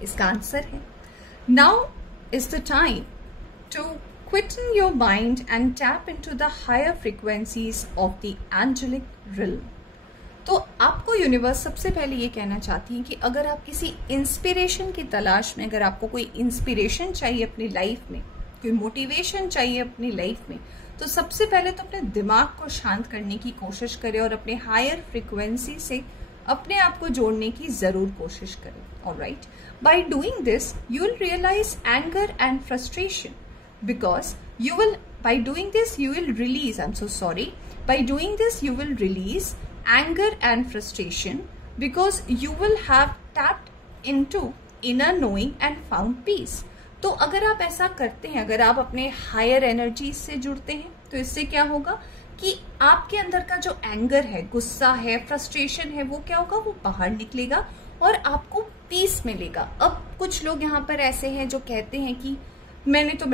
इसका आंसर है now is the time to quieten your mind and tap into the higher frequencies of the angelic realm. तो आपको यूनिवर्स सबसे पहले ये कहना चाहती है कि अगर आप किसी इंस्पिरेशन की तलाश में, अगर आपको कोई इंस्पिरेशन चाहिए अपनी लाइफ में, कोई मोटिवेशन चाहिए अपनी लाइफ में, तो सबसे पहले तो अपने दिमाग को शांत करने की कोशिश करें और अपने हायर फ्रिक्वेंसी से अपने आप को जोड़ने की जरूर कोशिश करें। Alright, by doing this you will realise anger and frustration, because you will, by doing this you will release, I'm so sorry, by doing this you will release anger and frustration because you will have tapped into inner knowing and found peace. तो अगर आप ऐसा करते हैं, अगर आप अपने higher energy से जुड़ते हैं, तो इससे क्या होगा कि आपके अंदर का जो एंगर है, गुस्सा है, फ्रस्ट्रेशन है, वो क्या होगा, वो बाहर निकलेगा और आपको पीस मिलेगा। अब कुछ लोग यहाँ पर ऐसे हैं जो कहते हैं कि मैंने तो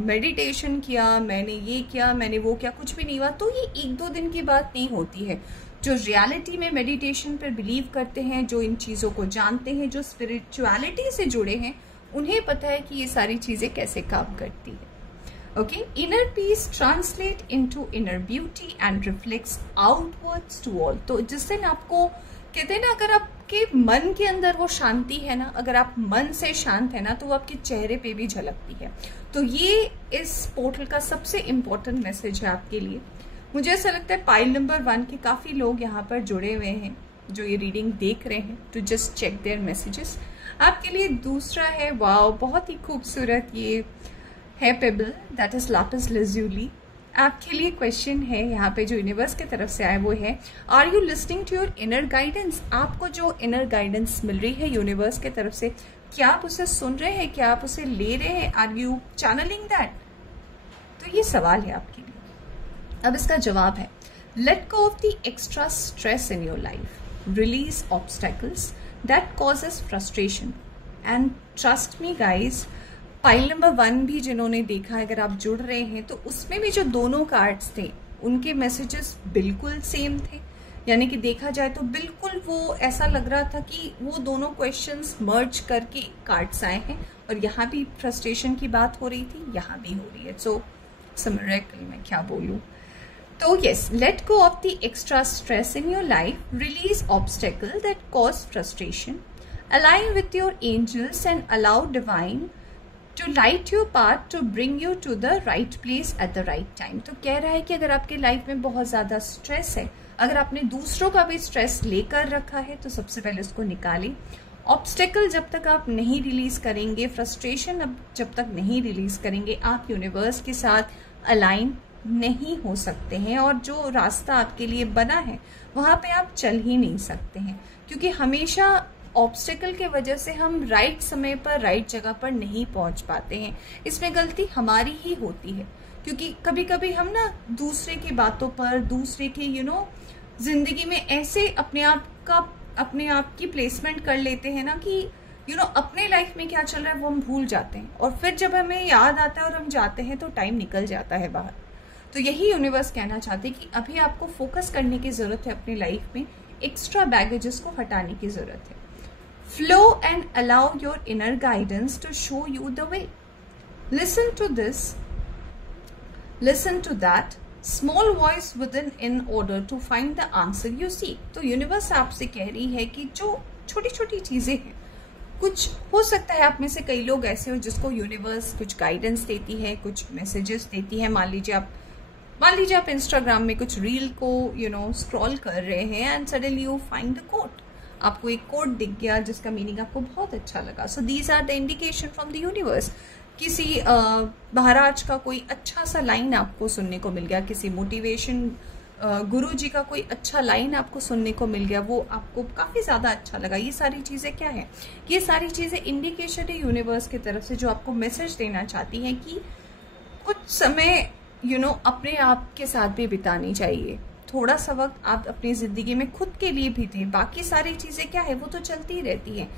मेडिटेशन किया, मैंने ये किया, मैंने वो किया, कुछ भी नहीं हुआ। तो ये 1-2 दिन की बात नहीं होती है। जो रियलिटी में मेडिटेशन पर बिलीव करते हैं, जो इन चीज़ों को जानते हैं, जो स्पिरिचुअलिटी से जुड़े हैं, उन्हें पता है कि ये सारी चीज़ें कैसे काम करती है। Okay, inner peace translate into inner beauty and reflects outwards to all. तो जिस दिन आपको कहते हैं ना, अगर आपके मन के अंदर वो शांति है ना, अगर आप मन से शांत है ना, तो वो आपके चेहरे पे भी झलकती है। तो ये इस पोर्टल का सबसे इम्पोर्टेंट मैसेज है आपके लिए। मुझे ऐसा लगता है पाइल नंबर 1 के काफी लोग यहाँ पर जुड़े हुए हैं जो ये रीडिंग देख रहे हैं, to just check their messages. आपके लिए दूसरा है, वाओ, बहुत ही खूबसूरत ये है payable, that is lapis lazuli. आपके लिए क्वेश्चन है यहाँ पे जो यूनिवर्स की तरफ से आया, वो है are you listening to your inner guidance? आपको जो इनर गाइडेंस मिल रही है यूनिवर्स की तरफ से, क्या आप उसे सुन रहे हैं, क्या आप उसे ले रहे हैं? Are you channelling that? तो ये सवाल है आपके लिए। अब इसका जवाब है late go of the extra stress in your life, release obstacles that causes frustration and trust me guys, file number 1 भी जिन्होंने देखा, अगर आप जुड़ रहे हैं तो उसमें भी जो दोनों कार्ड्स थे उनके मैसेजेस बिल्कुल सेम थे। यानी कि देखा जाए तो बिल्कुल वो ऐसा लग रहा था कि वो दोनों क्वेश्चंस मर्ज करके कार्ड्स आए हैं। और यहाँ भी फ्रस्ट्रेशन की बात हो रही थी, यहाँ भी हो रही है। सो मिरेकल, मैं क्या बोलूँ। तो yes, let go of the extra stress in your life, release obstacle that cause frustration, align with your angels and allow divine to light your path to bring you to the right place at the right time। तो कह रहा है कि अगर आपके life में बहुत ज्यादा स्ट्रेस है, अगर आपने दूसरों का भी स्ट्रेस लेकर रखा है, तो सबसे पहले उसको निकालें। ऑब्स्टेकल जब तक आप नहीं रिलीज करेंगे, फ्रस्ट्रेशन अब जब तक नहीं रिलीज करेंगे, आप यूनिवर्स के साथ अलाइन नहीं हो सकते हैं और जो रास्ता आपके लिए बना है वहां पे आप चल ही नहीं सकते हैं। क्योंकि हमेशा ऑब्स्टेकल के वजह से हम राइट समय पर राइट जगह पर नहीं पहुंच पाते हैं। इसमें गलती हमारी ही होती है, क्योंकि कभी कभी हम ना दूसरे की बातों पर, दूसरे की जिंदगी में ऐसे अपने आप की प्लेसमेंट कर लेते हैं ना कि अपने लाइफ में क्या चल रहा है वो हम भूल जाते हैं। और फिर जब हमें याद आता है और हम जाते हैं तो टाइम निकल जाता है बाहर। तो यही यूनिवर्स कहना चाहते हैं कि अभी आपको फोकस करने की जरूरत है अपनी लाइफ में, एक्स्ट्रा बैगेजेस को हटाने की जरूरत है। Flow and allow your inner guidance to show you the way. Listen to this, listen to that small voice within in order to find the answer you seek। तो universe आपसे कह रही है कि जो छोटी छोटी चीजें हैं, कुछ हो सकता है आप में से कई लोग ऐसे हो जिसको यूनिवर्स कुछ गाइडेंस देती है, कुछ मैसेजेस देती है। मान लीजिए आप इंस्टाग्राम में कुछ रील को स्क्रॉल कर रहे हैं and suddenly you find the quote, आपको एक कोट दिख गया जिसका मीनिंग आपको बहुत अच्छा लगा। So these are the indication from the universe किसी महाराज का कोई अच्छा सा लाइन आपको सुनने को मिल गया, किसी मोटिवेशन गुरु जी का कोई अच्छा लाइन आपको सुनने को मिल गया, वो आपको काफी ज्यादा अच्छा लगा। ये सारी चीजें क्या है, ये सारी चीजें इंडिकेशन है यूनिवर्स की तरफ से, जो आपको मैसेज देना चाहती है कि कुछ समय अपने आप के साथ भी बितानी चाहिए, थोड़ा सा वक्त आप अपनी जिंदगी में खुद के लिए भी दें। बाकी सारी चीजें क्या है, वो तो चलती ही रहती है।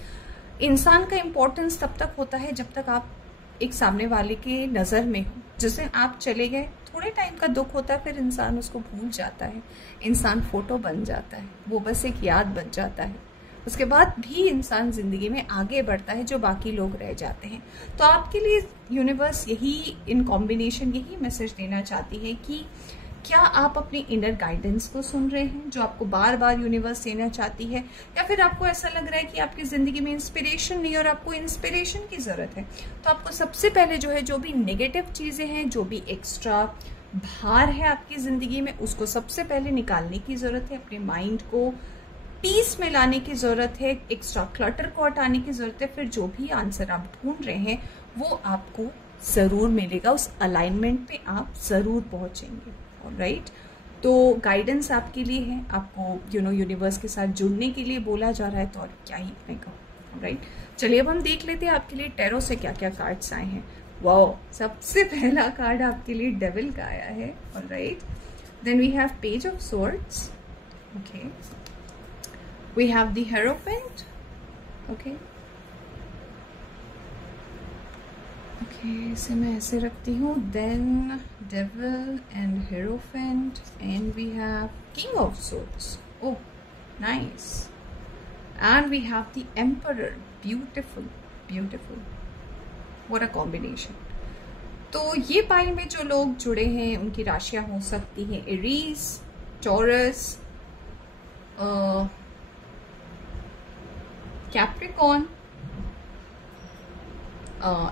इंसान का इम्पोर्टेंस तब तक होता है जब तक आप एक सामने वाले के नजर में हो। जैसे आप चले गए, थोड़े टाइम का दुख होता है, फिर इंसान उसको भूल जाता है, इंसान फोटो बन जाता है, वो बस एक याद बन जाता है। उसके बाद भी इंसान जिंदगी में आगे बढ़ता है, जो बाकी लोग रह जाते हैं। तो आपके लिए यूनिवर्स यही इन कॉम्बिनेशन यही मैसेज देना चाहती है कि क्या आप अपनी इनर गाइडेंस को सुन रहे हैं, जो आपको बार बार यूनिवर्स देना चाहती है, या फिर आपको ऐसा लग रहा है कि आपकी जिंदगी में इंस्पिरेशन नहीं और आपको इंस्पिरेशन की जरूरत है। तो आपको सबसे पहले जो है, जो भी नेगेटिव चीजें हैं, जो भी एक्स्ट्रा भार है आपकी जिंदगी में, उसको सबसे पहले निकालने की जरूरत है। अपने माइंड को पीस में लाने की जरूरत है, एक्स्ट्रा क्लटर को हटाने की जरूरत है। फिर जो भी आंसर आप ढूंढ रहे हैं वो आपको जरूर मिलेगा, उस अलाइनमेंट पे आप जरूर पहुंचेंगे। ऑलराइट, तो गाइडेंस आपके लिए है, आपको यूनिवर्स के साथ जुड़ने के लिए बोला जा रहा है, तो और क्या ही कहेगा। ऑलराइट, चलिए अब हम देख लेते हैं आपके लिए टैरो से क्या क्या कार्ड्स आए हैं। वाओ, सबसे पहला कार्ड आपके लिए डेविल का आया है। Alright, then we have page of swords, okay, we have the Hierophant, okay, इसे मैं ऐसे रखती हूँ। then Devil and Hierophant, and we have King of Swords. Oh, nice. And we have the Emperor. Beautiful, beautiful. What a combination. तो ये pile में जो लोग जुड़े हैं उनकी राशियां हो सकती हैं Aries, taurus, Capricorn,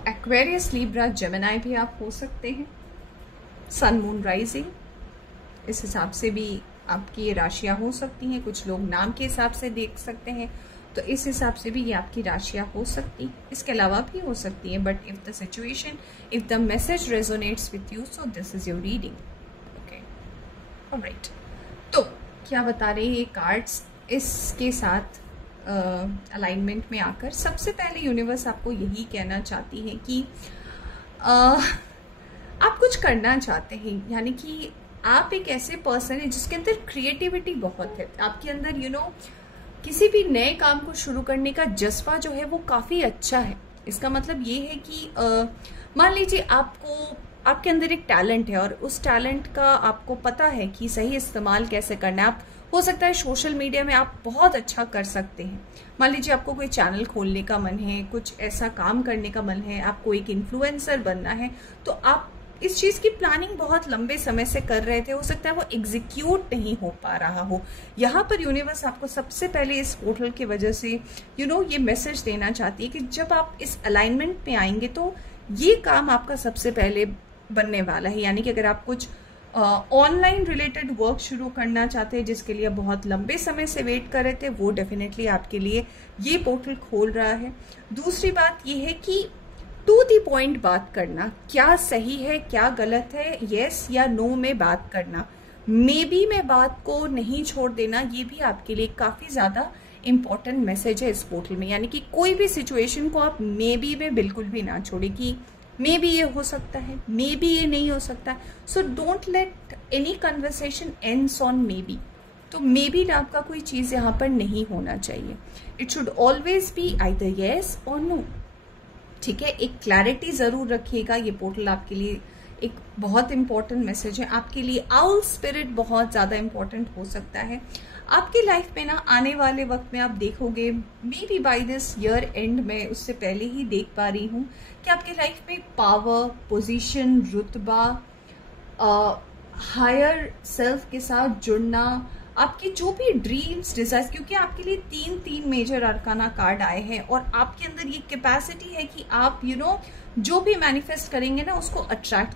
Aquarius, Libra, Gemini भी आप हो सकते हैं। सन मून राइजिंग, इस हिसाब से भी आपकी ये राशियां हो सकती हैं। कुछ लोग नाम के हिसाब से देख सकते हैं, तो इस हिसाब से भी ये आपकी राशियां हो सकती हैं। इसके अलावा भी हो सकती है, but if the situation, if the message resonates with you, so this is your reading. Okay, alright, तो क्या बता रहे हैं ये कार्ड्स इसके साथ अलाइनमेंट में आकर? सबसे पहले यूनिवर्स आपको यही कहना चाहती है कि आप कुछ करना चाहते हैं, यानी कि आप एक ऐसे पर्सन है जिसके अंदर क्रिएटिविटी बहुत है। आपके अंदर किसी भी नए काम को शुरू करने का जज्बा जो है वो काफी अच्छा है। इसका मतलब ये है कि मान लीजिए आपके अंदर एक टैलेंट है और उस टैलेंट का आपको पता है कि सही इस्तेमाल कैसे करना है। आप हो सकता है सोशल मीडिया में आप बहुत अच्छा कर सकते हैं। मान लीजिए आपको कोई चैनल खोलने का मन है, कुछ ऐसा काम करने का मन है, आपको एक इन्फ्लुएंसर बनना है, तो आप इस चीज की प्लानिंग बहुत लंबे समय से कर रहे थे, हो सकता है वो एग्जीक्यूट नहीं हो पा रहा हो। यहाँ पर यूनिवर्स आपको सबसे पहले इस पोर्टल की वजह से ये मैसेज देना चाहती है कि जब आप इस अलाइनमेंट में आएंगे तो ये काम आपका सबसे पहले बनने वाला है। यानी कि अगर आप कुछ ऑनलाइन रिलेटेड वर्क शुरू करना चाहते हैं जिसके लिए बहुत लंबे समय से वेट कर रहे थे, वो डेफिनेटली आपके लिए ये पोर्टल खोल रहा है। दूसरी बात ये है कि टू दी पॉइंट बात करना, क्या सही है क्या गलत है, यस या नो में बात करना, मे बी में बात को नहीं छोड़ देना, ये भी आपके लिए काफी ज्यादा इंपॉर्टेंट मैसेज है इस पोर्टल में। यानी कि कोई भी सिचुएशन को आप मे बी में बिल्कुल भी ना छोड़े कि मे बी ये हो सकता है, मे बी ये नहीं हो सकता। So don't let any conversation ends on may be. तो मे बी आपका कोई चीज यहाँ पर नहीं होना चाहिए। It should always be either yes और नो। ठीक है, एक क्लैरिटी जरूर रखिएगा। ये पोर्टल आपके लिए एक बहुत इंपॉर्टेंट मैसेज है। आपके लिए आउल स्पिरिट बहुत ज्यादा इंपॉर्टेंट हो सकता है आपकी लाइफ में ना। आने वाले वक्त में आप देखोगे, maybe by this year end में, उससे पहले ही देख पा रही हूँ कि आपके लाइफ में पावर, पोजीशन, रुतबा, हायर सेल्फ के साथ जुड़ना, आपकी जो भी ड्रीम्स, डिजायर्स, क्योंकि आपके लिए तीन मेजर अरकाना कार्ड आए हैं और आपके अंदर ये कैपेसिटी है कि आप जो भी मैनिफेस्ट करेंगे ना उसको अट्रैक्ट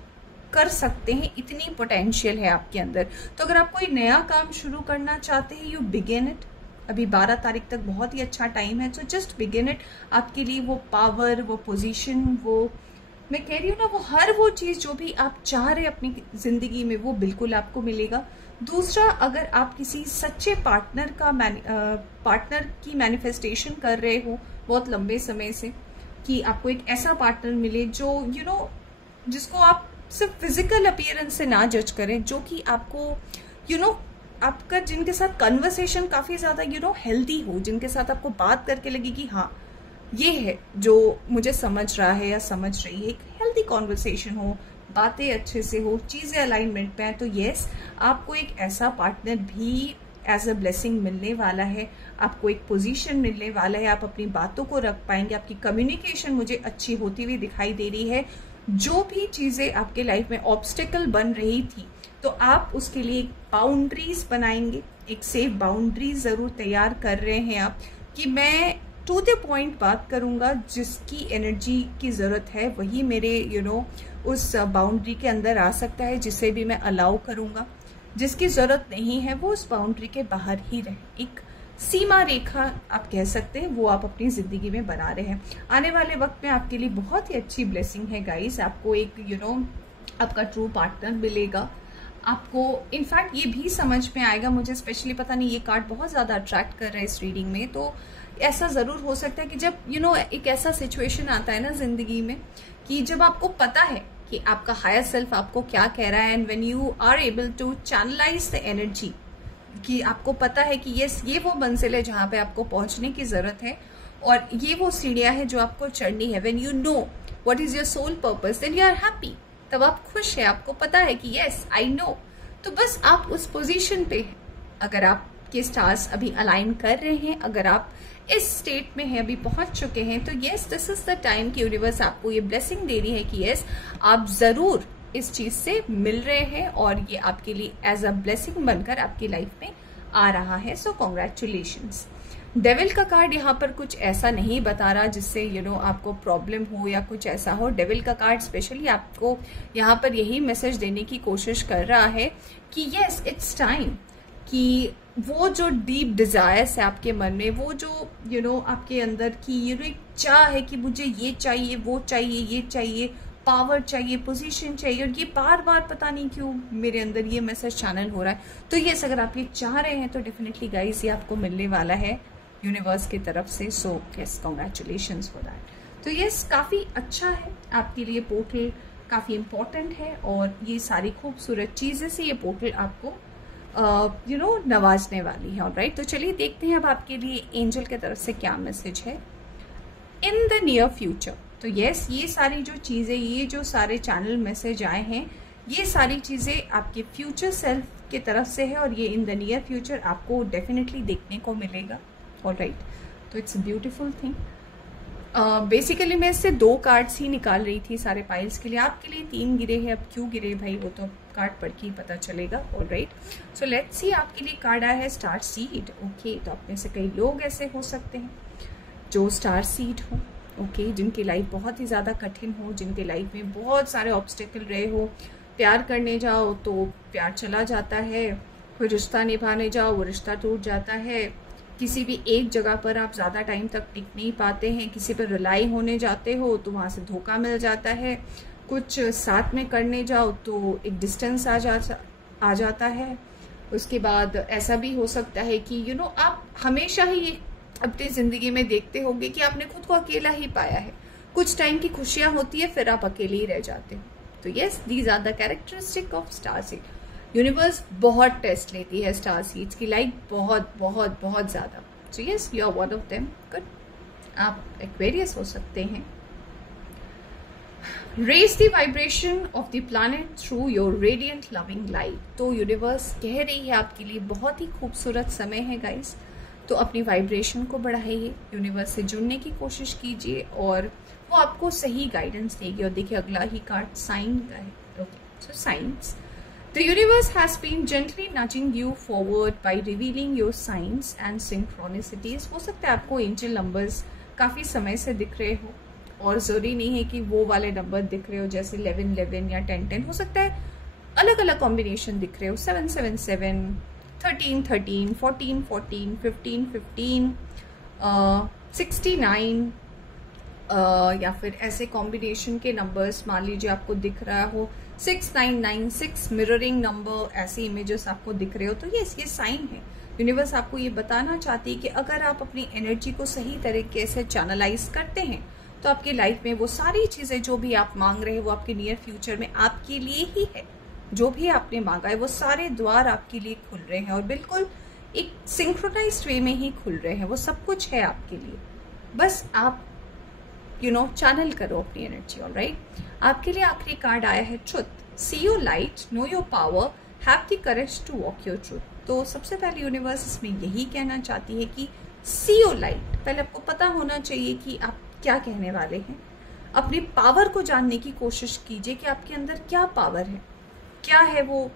कर सकते हैं। इतनी पोटेंशियल है आपके अंदर। तो अगर आप कोई नया काम शुरू करना चाहते हैं, यू बिगिन इट। अभी 12 तारीख तक बहुत ही अच्छा टाइम है, सो जस्ट बिगिन इट। आपके लिए वो पावर, वो पोजीशन, वो मैं कह रही हूँ ना, वो हर वो चीज़ जो भी आप चाह रहे अपनी ज़िंदगी में वो बिल्कुल आपको मिलेगा। दूसरा, अगर आप किसी सच्चे पार्टनर की मैनिफेस्टेशन कर रहे हो बहुत लंबे समय से, कि आपको एक ऐसा पार्टनर मिले जो जिसको आप सिर्फ फिजिकल अपीयरेंस से ना जज करें, जो कि आपको आपका जिनके साथ कन्वर्सेशन काफ़ी ज़्यादा हेल्दी हो, जिनके साथ आपको बात करके लगे कि हाँ ये है जो मुझे समझ रहा है या समझ रही है, एक हेल्दी कॉन्वर्सेशन हो, बातें अच्छे से हो, चीज़ें अलाइनमेंट पे हैं, तो यस, आपको एक ऐसा पार्टनर भी एज अ ब्लेसिंग मिलने वाला है। आपको एक पोजीशन मिलने वाला है, आप अपनी बातों को रख पाएंगे, आपकी कम्युनिकेशन मुझे अच्छी होती हुई दिखाई दे रही है। जो भी चीज़ें आपके लाइफ में ऑब्स्टिकल बन रही थी, तो आप उसके लिए एक बाउंड्रीज बनाएंगे, एक सेफ बाउंड्रीज ज़रूर तैयार कर रहे हैं आप, कि मैं टू द पॉइंट बात करूंगा, जिसकी एनर्जी की ज़रूरत है वही मेरे उस बाउंड्री के अंदर आ सकता है, जिसे भी मैं अलाउ करूंगा। जिसकी ज़रूरत नहीं है वो उस बाउंड्री के बाहर ही रहे। एक सीमा रेखा आप कह सकते हैं, वो आप अपनी ज़िंदगी में बना रहे हैं। आने वाले वक्त में आपके लिए बहुत ही अच्छी ब्लेसिंग है गाइस। आपको एक आपका ट्रू पार्टनर मिलेगा। आपको इनफैक्ट ये भी समझ में आएगा, मुझे स्पेशली पता नहीं, ये कार्ड बहुत ज़्यादा अट्रैक्ट कर रहा है इस रीडिंग में। तो ऐसा ज़रूर हो सकता है कि जब एक ऐसा सिचुएशन आता है ना ज़िंदगी में, कि जब आपको पता है कि आपका हायर सेल्फ आपको क्या कह रहा है, and when you are able to channelise the energy, कि आपको पता है कि यस, ये वो मंजिल है जहाँ पे आपको पहुँचने की ज़रूरत है, और ये वो सीढ़ियाँ हैं जो आपको चढ़नी है। When you know what is your soul purpose, then you are happy. तब आप खुश हैं, आपको पता है कि यस आई नो। तो बस आप उस पोजीशन पे हैं। अगर आपके स्टार्स अभी अलाइन कर रहे हैं, अगर आप इस स्टेट में हैं, अभी पहुंच चुके हैं, तो yes, this is the time कि यूनिवर्स आपको ये ब्लेसिंग दे रही है कि यस, आप जरूर इस चीज से मिल रहे हैं, और ये आपके लिए एज अ ब्लेसिंग बनकर आपकी लाइफ में आ रहा है। सो कॉन्ग्रेचुलेशंस। डेविल का कार्ड यहाँ पर कुछ ऐसा नहीं बता रहा जिससे आपको प्रॉब्लम हो या कुछ ऐसा हो। डेविल का कार्ड स्पेशली आपको यहाँ पर यही मैसेज देने की कोशिश कर रहा है कि यस, इट्स टाइम कि वो जो डीप डिजायर्स है आपके मन में, वो जो आपके अंदर की एक चाह है कि मुझे ये चाहिए, वो चाहिए, ये चाहिए, पावर चाहिए, पोजीशन चाहिए, और ये बार बार पता नहीं क्यों मेरे अंदर ये मैसेज चैनल हो रहा है। तो यस, अगर आप ये चाह रहे हैं तो डेफिनेटली गाइस ये आपको मिलने वाला है यूनिवर्स की तरफ से। So yes, congratulations for that. तो यस, काफ़ी अच्छा है आपके लिए, पोर्टल काफ़ी इम्पोर्टेंट है, और ये सारी खूबसूरत चीज़ें से ये पोर्टल आपको नवाजने वाली है। ऑलराइट, तो चलिए देखते हैं अब आपके लिए एंजल की तरफ से क्या मैसेज है इन द नियर फ्यूचर। तो यस, ये सारी जो चीज़ें, ये जो सारे चैनल मैसेज आए हैं, ये सारी चीज़ें आपके फ्यूचर सेल्फ की तरफ से है, और ये इन द नियर फ्यूचर आपको डेफिनेटली देखने को मिलेगा। ऑलराइट, तो it's a beautiful thing. Basically मैं इससे 2 कार्ड्स ही निकाल रही थी सारे पाइल्स के लिए। आपके लिए 3 गिरे हैं, अब क्यों गिरे भाई वो तो कार्ड पढ़ के ही पता चलेगा। ऑलराइट, सो लेट्स सी, आपके लिए कार्ड आया है स्टार सीड। ओके, तो आप में से कई लोग ऐसे हो सकते हैं जो स्टार सीड हो, ओके, जिनकी लाइफ बहुत ही ज़्यादा कठिन हो, जिनके लाइफ में बहुत सारे ऑब्स्टेकल रहे हो। प्यार करने जाओ तो प्यार चला जाता है, कोई रिश्ता निभाने जाओ वो रिश्ता टूट जाता है, किसी भी एक जगह पर आप ज़्यादा टाइम तक टिक नहीं पाते हैं, किसी पर रिलाई होने जाते हो तो वहाँ से धोखा मिल जाता है, कुछ साथ में करने जाओ तो एक डिस्टेंस आ जाता है। उसके बाद ऐसा भी हो सकता है कि आप हमेशा ही अपनी ज़िंदगी में देखते होंगे कि आपने खुद को अकेला ही पाया है। कुछ टाइम की खुशियाँ होती है, फिर आप अकेले ही रह जाते हो। तो yes, these are the characteristic of star seed. Universe बहुत टेस्ट लेती है स्टार सीड्स की, लाइक बहुत बहुत बहुत ज़्यादा। So yes, you are one of them. Good, आप एक्वेरियस हो सकते हैं। Raise the vibration of the planet through your radiant loving light. तो यूनिवर्स कह रही है आपके लिए बहुत ही खूबसूरत समय है गाइस, तो अपनी वाइब्रेशन को बढ़ाइए, यूनिवर्स से जुड़ने की कोशिश कीजिए, और वो आपको सही गाइडेंस देगी। और देखिए अगला ही कार्ड साइन का है। Okay, so signs, the universe has been gently nudging you forward by revealing your signs and synchronicities. हो सकता है आपको एंजल नंबर्स काफी समय से दिख रहे हो, और जरूरी नहीं है कि वो वाले नंबर दिख रहे हो जैसे 1111 या 1010। हो सकता है अलग अलग कॉम्बिनेशन दिख रहे हो, 777, 1313, 1414, 1515, 69, या फिर ऐसे कॉम्बिनेशन के नंबर्स मान लीजिए आपको दिख रहा हो 6996 मिररिंग नंबर, ऐसे इमेजेस आपको दिख रहे हो तो ये साइन है। यूनिवर्स आपको ये बताना चाहती है कि अगर आप अपनी एनर्जी को सही तरीके से चैनलाइज करते हैं तो आपकी लाइफ में वो सारी चीजें जो भी आप मांग रहे हैं वो आपके नियर फ्यूचर में आपके लिए ही है। जो भी आपने मांगा है वो सारे द्वार आपके लिए खुल रहे हैं और बिल्कुल एक सिंक्रोनाइज्ड वे में ही खुल रहे हैं। वो सब कुछ है आपके लिए, बस आप चैनल करो अपनी एनर्जी। ऑलराइट, आपके लिए आखिरी कार्ड आया है truth. See your light, know your power, have the courage to walk your truth. तो सबसे पहले यूनिवर्स इसमें यही कहना चाहती है कि सी योर लाइट, पहले आपको पता होना चाहिए कि आप क्या कहने वाले हैं। अपनी पावर को जानने की कोशिश कीजिए कि आपके अंदर क्या पावर है, क्या है वो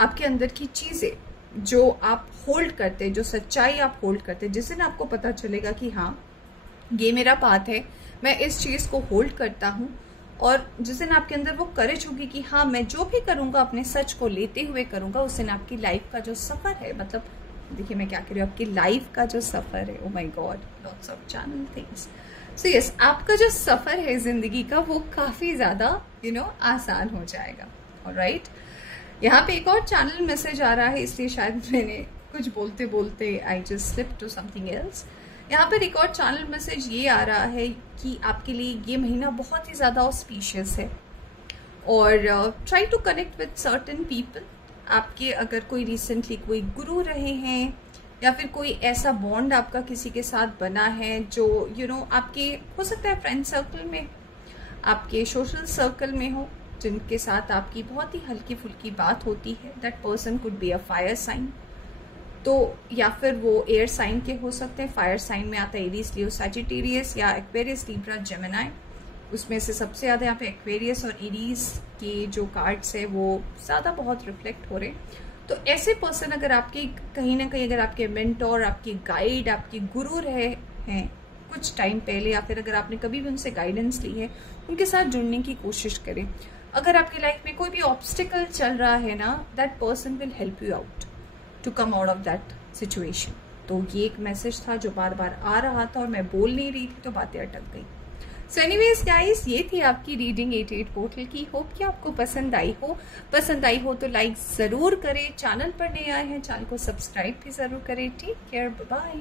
आपके अंदर की चीजें जो आप होल्ड करते हैं, जो सच्चाई आप होल्ड करते हैं। जिस दिन आपको पता चलेगा कि हाँ ये मेरा पाथ है, मैं इस चीज को होल्ड करता हूँ, और जिस दिन आपके अंदर वो करेज होगी कि हाँ मैं जो भी करूंगा अपने सच को लेते हुए करूंगा, उस दिन आपकी लाइफ का जो सफर है, मतलब देखिए मैं क्या कह रही हूँ, आपकी लाइफ का जो सफर है, oh my God, lots of channel things. So yes, आपका जो सफर है जिंदगी का वो काफी ज्यादा आसान हो जाएगा। ऑलराइट, यहाँ पे एक और चैनल मैसेज आ रहा है, इसलिए शायद मैंने कुछ बोलते बोलते I just slip to something else. यहाँ पर एक और चैनल मैसेज ये आ रहा है कि आपके लिए ये महीना बहुत ही ज़्यादा ऑस्पिशियस है और try to connect with certain people. आपके अगर कोई रिसेंटली कोई गुरु रहे हैं या फिर कोई ऐसा बॉन्ड आपका किसी के साथ बना है जो आपके हो सकता है फ्रेंड सर्कल में, आपके सोशल सर्कल में हो, जिनके साथ आपकी बहुत ही हल्की फुल्की बात होती है। That person could be a fire sign, तो या फिर वो एयर साइन के हो सकते हैं। फायर साइन में आता है एरीज, लियो, सैजिटेरियस या एक्वेरियस, लिब्रा, जेमिनी। उसमें से सबसे ज़्यादा यहाँ पे एक्वेरियस और एरीज के जो कार्ड्स है वो ज़्यादा बहुत रिफ्लेक्ट हो रहे हैं। तो ऐसे पर्सन अगर आपके कहीं ना कहीं अगर आपके मेंटोर, आपके गाइड, आपके गुरु रहे हैं कुछ टाइम पहले, या फिर अगर आपने कभी भी उनसे गाइडेंस ली है, उनके साथ जुड़ने की कोशिश करें। अगर आपकी लाइफ में कोई भी ऑब्स्टिकल चल रहा है ना, that person will help you out to come out of that situation. तो ये एक मैसेज था जो बार बार आ रहा था और मैं बोल नहीं रही थी तो बातें अटक गई। सो एनीवेज गाइस, ये थी आपकी रीडिंग 88 पोर्टल की। होप कि आपको पसंद आई हो तो लाइक जरूर करें। चैनल पर नए आए हैं, चैनल को सब्सक्राइब भी जरूर करें। Take care, bye bye.